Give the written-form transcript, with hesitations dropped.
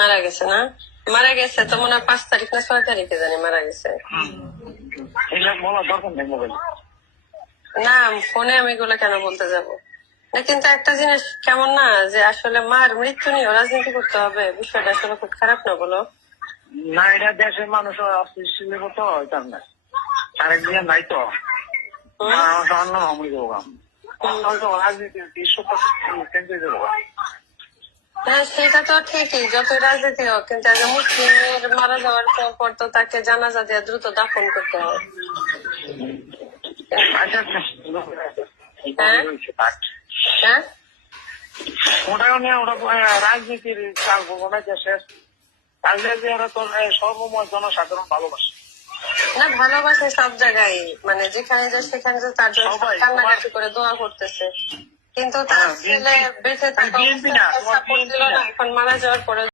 মারা গেছে না? মারা গেছে তো মনে হয় 5 তারিখ না 6 তারিখে জানি মারা গেছে। না ফোনে আমি এগুলো কেন বলতে যাবো না, কিন্তু একটা জিনিস কেমন না যে আসলে মার মৃত্যু নিয়ে রাজনীতি করতে হবে, বিষয়টা আসলে খুব খারাপ না বলো? না, এটা দেশের মানুষ অস্থিতিশীল তো হইতাম না, তার নাই তো রাজনীতির বিশ্বটা চেঞ্জ হয়ে যাবো। হ্যাঁ সেটা তো ঠিকই, যতই রাজনীতি হোক, কিন্তু একজন মুসলিমের মারা যাওয়ার পর তো তাকে জানাজা দিয়ে দ্রুত দাফন করতে হয়। হ্যাঁ ওটাও নিয়ে ওটা রাজনীতির চাল করবো না দেশের, তাহলে যে ওরা তোর সর্বময় জনসাধারণ ভালোবাসে না, ভালোবাসে সব জায়গায়, মানে যেখানে যায় সেখানে যে তার জন্য কান্নাকাটি করে দোয়া করতেছে, কিন্তু তার ছেলে বেঁচে থাকা অবস্থায় সাপোর্ট দিল না, এখন মারা যাওয়ার পরে